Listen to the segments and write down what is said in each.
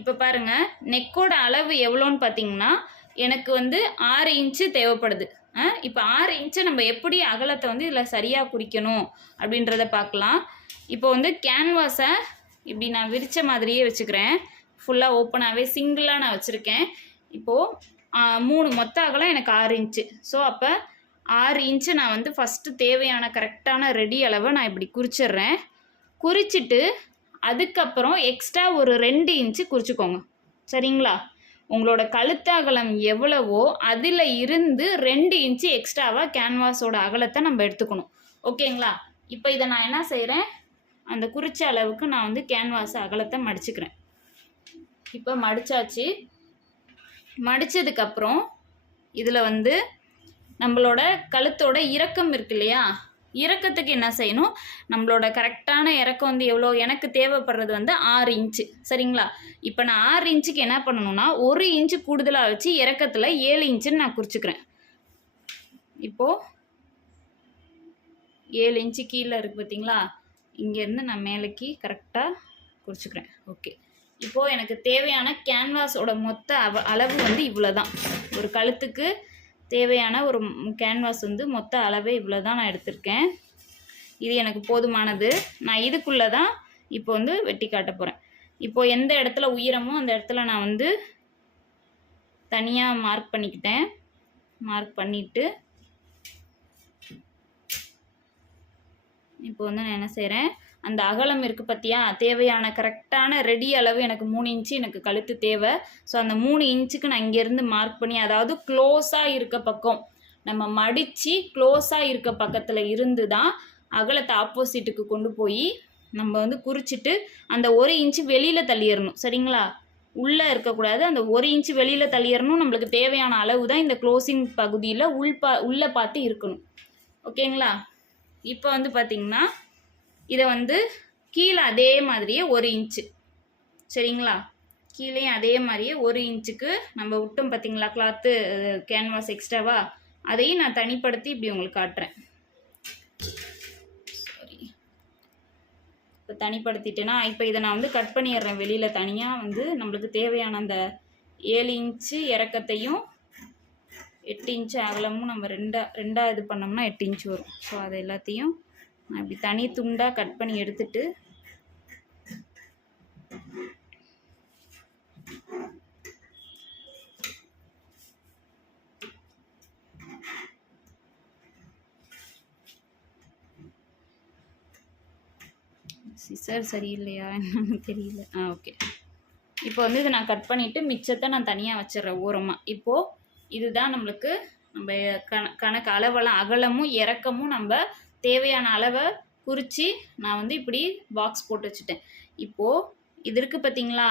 இப்போ பாருங்கள் நெக்கோட அளவு எவ்வளோன்னு பார்த்தீங்கன்னா எனக்கு வந்து 6 இன்ச்சு தேவைப்படுது. இப்போ 6 இன்ச்சு நம்ம எப்படி அகலத்தை வந்து இதில் சரியாக குறிக்கணும் அப்படின்றத பார்க்கலாம். இப்போ வந்து கேன்வாஸை இப்படி நான் விரித்த மாதிரியே வச்சுக்கிறேன். ஃபுல்லாக ஓப்பனாகவே சிங்கிளாக நான் வச்சுருக்கேன். இப்போது மொத்த அகலம் எனக்கு 6 இன்ச்சு. ஸோ அப்போ 6 இன்ச்சு நான் வந்து ஃபஸ்ட்டு தேவையான கரெக்டான ரெடி அளவை நான் இப்படி குறிச்சிட்றேன். குறிச்சிட்டு அதுக்கப்புறம் எக்ஸ்ட்ரா ஒரு 2 இன்ச்சு குறிச்சிக்கோங்க. சரிங்களா? உங்களோட கழுத்து அகலம் எவ்வளவோ அதில் இருந்து 2 இன்ச்சு எக்ஸ்ட்ராவாக கேன்வாஸோட அகலத்தை நம்ம எடுத்துக்கணும். ஓகேங்களா? இப்போ இதை நான் என்ன செய்கிறேன், அந்த குறிச்ச அளவுக்கு நான் வந்து கேன்வாஸ் அகலத்தை மடிச்சுக்கிறேன். இப்போ மடித்தாச்சு. மடித்ததுக்கப்புறம் இதில் வந்து நம்மளோட கழுத்தோட இறக்கம் இருக்கு இல்லையா, இறக்கத்துக்கு என்ன செய்யணும், நம்மளோட கரெக்டான இறக்கம் வந்து எவ்வளோ எனக்கு தேவைப்படுறது வந்து 6 இன்ச்சு. சரிங்களா? இப்போ நான் 6 இன்ச்சுக்கு என்ன பண்ணணும்னா 1 இன்ச்சு கூடுதலாக வச்சு இறக்கத்தில் 7 இன்ச்சுன்னு நான் குறிச்சிக்கிறேன். இப்போது 7 இன்ச்சு கீழே இருக்குது பார்த்தீங்களா, இங்கேருந்து நான் மேலேக்கு கரெக்டாக குறிச்சிக்கிறேன். ஓகே. இப்போது எனக்கு தேவையான கேன்வாஸோட மொத்த அளவு வந்து இவ்வளோ தான். ஒரு கழுத்துக்கு தேவையான ஒரு கேன்வாஸ் வந்து மொத்த அளவே இவ்வளோ தான் நான் எடுத்திருக்கேன். இது எனக்கு போதுமானது. நான் இதுக்குள்ளே தான் இப்போ வந்து வெட்டி காட்ட போகிறேன். இப்போது எந்த இடத்துல உயரமோ அந்த இடத்துல நான் வந்து தனியாக மார்க் பண்ணிக்கிட்டேன். மார்க் பண்ணிவிட்டு இப்போ வந்து நான் என்ன செய்கிறேன், அந்த அகலம் இருக்குது பார்த்தியா, தேவையான கரெக்டான ரெடி அளவு எனக்கு 3 இன்ச்சு எனக்கு கழுத்து தேவை. ஸோ அந்த 3 இன்ச்சுக்கு நான் இங்கேருந்து மார்க் பண்ணி, அதாவது க்ளோஸாக இருக்க பக்கம் நம்ம மடித்து க்ளோஸாக இருக்க பக்கத்தில் இருந்து தான் அகலத்தை ஆப்போசிட்டுக்கு கொண்டு போய் நம்ம வந்து குறிச்சிட்டு அந்த 1 இன்ச்சு வெளியில் தள்ளிடணும். சரிங்களா? உள்ளே இருக்கக்கூடாது, அந்த 1 இன்ச்சு வெளியில் தள்ளிடணும். நம்மளுக்கு தேவையான அளவு தான் இந்த க்ளோசிங் பகுதியில் உள்ளே பார்த்து இருக்கணும். ஓகேங்களா? இப்போ வந்து பார்த்திங்கன்னா இதை வந்து கீழே அதே மாதிரியே 1 இன்ச்சு. சரிங்களா? கீழேயும் அதே மாதிரியே 1 இன்ச்சுக்கு நம்ம விட்டோம் பார்த்திங்களா கிளாத்து கேன்வாஸ் எக்ஸ்ட்ராவா, அதையும் நான் தனிப்படுத்தி இப்படி உங்களுக்கு காட்டுறேன். சாரி, இப்போ தனிப்படுத்திட்டேன்னா இப்போ இதை நான் வந்து கட் பண்ணிடுறேன் வெளியில் தனியாக. வந்து நம்மளுக்கு தேவையான அந்த 7 இன்ச்சு இறக்கத்தையும் 8 இன்ச்சு அகலமும் நம்ம ரெண்டா இது பண்ணோம்னா 8 இன்ச்சு வரும். ஸோ அது எல்லாத்தையும் நான் இப்படி தனி துண்டாக கட் பண்ணி எடுத்துட்டு சிசர் சரியில்லையா என்னன்னு தெரியல. ஓகே. இப்போ வந்து இதை நான் கட் பண்ணிவிட்டு மிச்சத்தை நான் தனியாக வச்சிடுறேன் ஓரமாக. இப்போது இதுதான் நம்மளுக்கு நம்ம கணக்கு அளவெல்லாம் அகலமும் இறக்கமும் நம்ம தேவையான அளவை குறித்து நான் வந்து இப்படி பாக்ஸ் போட்டு வச்சுட்டேன். இப்போது இது இருக்குது பார்த்தீங்களா,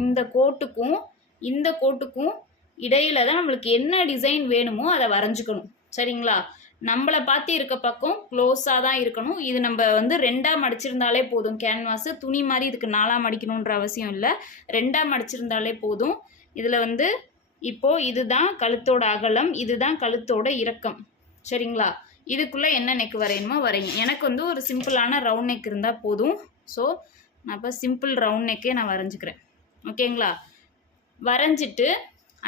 இந்த கோட்டுக்கும் இந்த கோட்டுக்கும் இடையில தான் நம்மளுக்கு என்ன டிசைன் வேணுமோ அதை வரைஞ்சிக்கணும். சரிங்களா? நம்மளை பார்த்து இருக்க பக்கம் க்ளோஸாக தான் இருக்கணும். இது நம்ம வந்து 2ஆக மடிச்சிருந்தாலே போதும். கேன்வாஸு துணி மாதிரி இதுக்கு 4ஆக மடிக்கணுன்ற அவசியம் இல்லை, 2ஆக மடிச்சிருந்தாலே போதும். இதில் வந்து இப்போது இதுதான் கழுத்தோட அகலம், இதுதான் கழுத்தோட இறக்கம். சரிங்களா? இதுக்குள்ளே என்ன நெக் வரையணுமோ வரைங்க. எனக்கு வந்து ஒரு சிம்பிளான ரவுண்ட் நெக் இருந்தால் போதும். ஸோ நான் இப்போ சிம்பிள் ரவுண்ட் நெக்கே நான் வரைஞ்சிக்கிறேன். ஓகேங்களா? வரைஞ்சிட்டு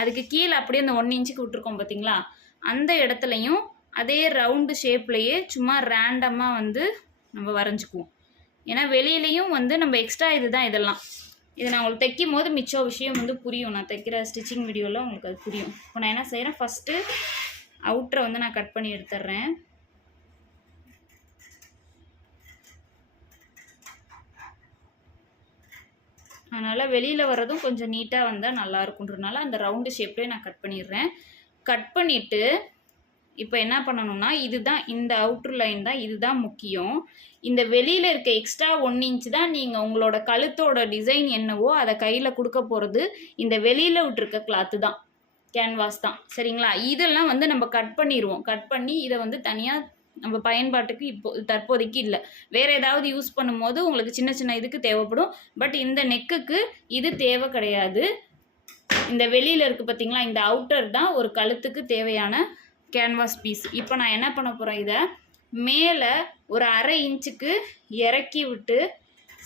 அதுக்கு கீழே அப்படியே அந்த 1 இன்ச்சுக்கு விட்டுருக்கோம் பார்த்தீங்களா, அந்த இடத்துலையும் அதே ரவுண்டு ஷேப்லேயே சும்மா ரேண்டமாக வந்து நம்ம வரைஞ்சிக்குவோம். ஏன்னா வெளியிலையும் வந்து நம்ம எக்ஸ்ட்ரா இதுதான் இதெல்லாம். இதை நான் உங்களுக்கு தைக்கும் போது மிச்சம் விஷயம் வந்து புரியும். நான் தைக்கிற ஸ்டிச்சிங் வீடியோவில் உங்களுக்கு அது புரியும். இப்போ நான் என்ன செய்கிறேன், ஃபஸ்ட்டு அவுட்டரை வந்து நான் கட் பண்ணி எடுத்துடுறேன். அதனால் வெளியில் வர்றதும் கொஞ்சம் நீட்டாக வந்தால் நல்லா இருக்குன்றதுனால அந்த ரவுண்டு ஷேப்லேயே நான் கட் பண்ணிடுறேன். கட் பண்ணிவிட்டு இப்போ என்ன பண்ணணும்னா, இதுதான் இந்த அவுட்ரு லைன் தான், இதுதான் முக்கியம். இந்த வெளியில் இருக்க எக்ஸ்ட்ரா 1 இன்ச்சு தான் நீங்கள் உங்களோட கழுத்தோட டிசைன் என்னவோ அதை கையில் கொடுக்க போகிறது. இந்த வெளியில் விட்டுருக்க கிளாத்து தான், கேன்வாஸ் தான். சரிங்களா? இதெல்லாம் வந்து நம்ம கட் பண்ணிடுவோம். கட் பண்ணி இதை வந்து தனியாக நம்ம பயன்பாட்டுக்கு தற்போதைக்கு இல்லை, வேறு ஏதாவது யூஸ் பண்ணும்போது உங்களுக்கு சின்ன சின்ன இதுக்கு தேவைப்படும். பட் இந்த நெக்குக்கு இது தேவை கிடையாது. இந்த வெளியில் இருக்குது பார்த்தீங்களா, இந்த அவுட்டர் தான் ஒரு கழுத்துக்கு தேவையான கேன்வாஸ் பீஸ். இப்போ நான் என்ன பண்ண போகிறேன், இதை மேலே ஒரு 1/2 இன்ச்சுக்கு இறக்கி விட்டு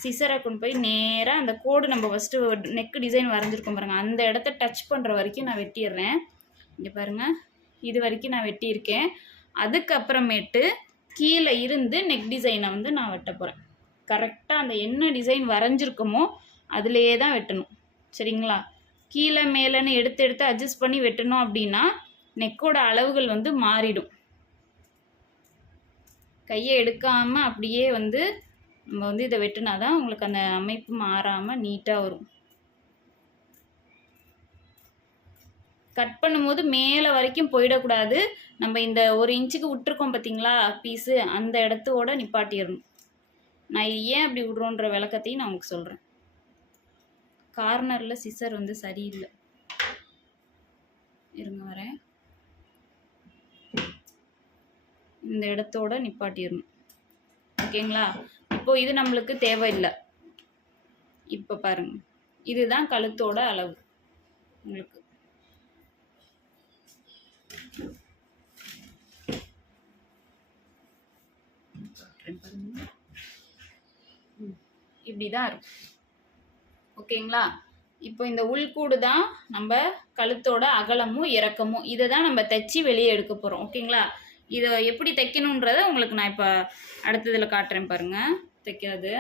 சிசரை கொண்டு போய் நேராக அந்த கோடு நம்ம ஃபஸ்ட்டு நெக்கு டிசைன் வரைஞ்சிருக்கோம் பாருங்கள், அந்த இடத்த டச் பண்ணுற வரைக்கும் நான் வெட்டிடுறேன். இங்கே பாருங்கள், இது வரைக்கும் நான் வெட்டியிருக்கேன். அதுக்கப்புறமேட்டு கீழே இருந்து நெக் டிசைனை வந்து நான் வெட்ட போகிறேன். கரெக்டாக அந்த என்ன டிசைன் வரைஞ்சிருக்கோமோ அதுலேயே தான் வெட்டணும், சரிங்களா? கீழே மேலேன்னு எடுத்து எடுத்து அட்ஜஸ்ட் பண்ணி வெட்டணும் அப்படின்னா நெக்கோட அளவுகள் வந்து மாறிடும். கையை எடுக்காமல் அப்படியே வந்து நம்ம வந்து இதை வெட்டினா தான் உங்களுக்கு அந்த அமைப்பு மாறாமல் நீட்டாக வரும். கட் பண்ணும்போது மேலே வரைக்கும் போயிடக்கூடாது. நம்ம இந்த 1 இன்ச்சுக்கு விட்டுருக்கோம் பார்த்தீங்களா பீஸு, அந்த இடத்தோட நிப்பாட்டிடணும். நான் ஏன் அப்படி விட்றோன்ற விளக்கத்தையும் நான் உங்களுக்கு சொல்கிறேன். கார்னரில் சிசர் வந்து சரியில்லை, இருங்க வரேன். இந்த இடத்தோட நிப்பாட்டிடணும், ஓகேங்களா? இப்போது இது நம்மளுக்கு தேவையில்லை. இப்போ பாருங்கள், இதுதான் கழுத்தோட அளவு உங்களுக்கு. இப்படி தான் இருக்கும், ஓகேங்களா? இப்போ இந்த உள்கூடு தான் நம்ம கழுத்தோட அகலமும் இறக்கமும், இதை தான் நம்ம தைச்சி வெளியே எடுக்க போகிறோம், ஓகேங்களா? இதை எப்படி தைக்கணுன்றதை உங்களுக்கு நான் இப்போ அடுத்ததில் காட்டுறேன் பாருங்கள் தைக்கிறது.